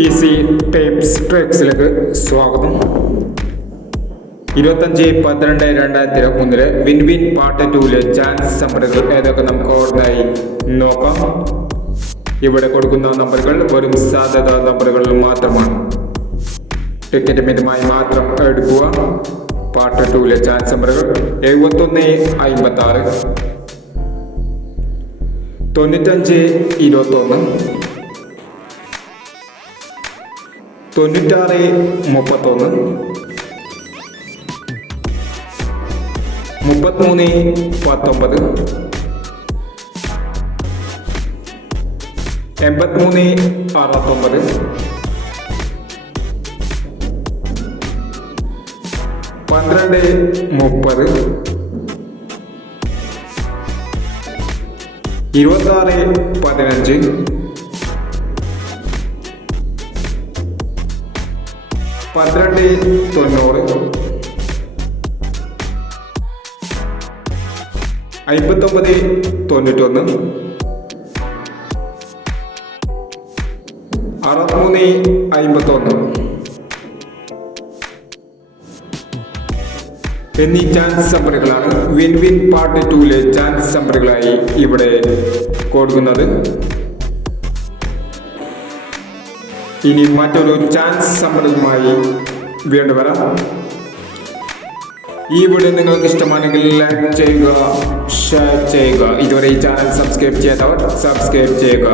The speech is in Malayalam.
ഈസി ടിപ്സ് ട്രിക്സിലേക്ക് സ്വാഗതം. 25/12/2023 വിൻ വിൻ പാർട്ട് 2 ചാൻസ് നമ്പറുകൾ ഏതൊക്കെ നമുക്ക് ഓർമ്മയായി നോക്കാം. ഇവിടെ കൊടുക്കുന്ന നമ്പറുകൾ വെറും സാധ്യത നമ്പറുകൾ മാത്രമാണ്. ടിക്കറ്റ് മിതമായി മാത്രം എടുക്കുക. പാർട്ട് 2 ചാൻസ് നമ്പറുകൾ 7156, 9521, 9631, 3319, 8369, 1230, 2615, 1290, 5991, 6351 എന്നീ ചാൻസ് നമ്പറുകളാണ് വിൻ വിൻ പാർട്ട് 2 ചാൻസ് നമ്പറുകളായി ഇവിടെ കൊടുക്കുന്നത്. ഇനി മറ്റൊരു ചാൻസ് നമ്പറുമായി വീണ്ടും വരാം. ഈ വീഡിയോ നിങ്ങൾക്ക് ഇഷ്ടമാണെങ്കിൽ ലൈക്ക് ചെയ്യുക, ഷെയർ ചെയ്യുക. ഇതുവരെ ഈ ചാനൽ സബ്സ്ക്രൈബ് ചെയ്യാത്തവർ സബ്സ്ക്രൈബ് ചെയ്യുക.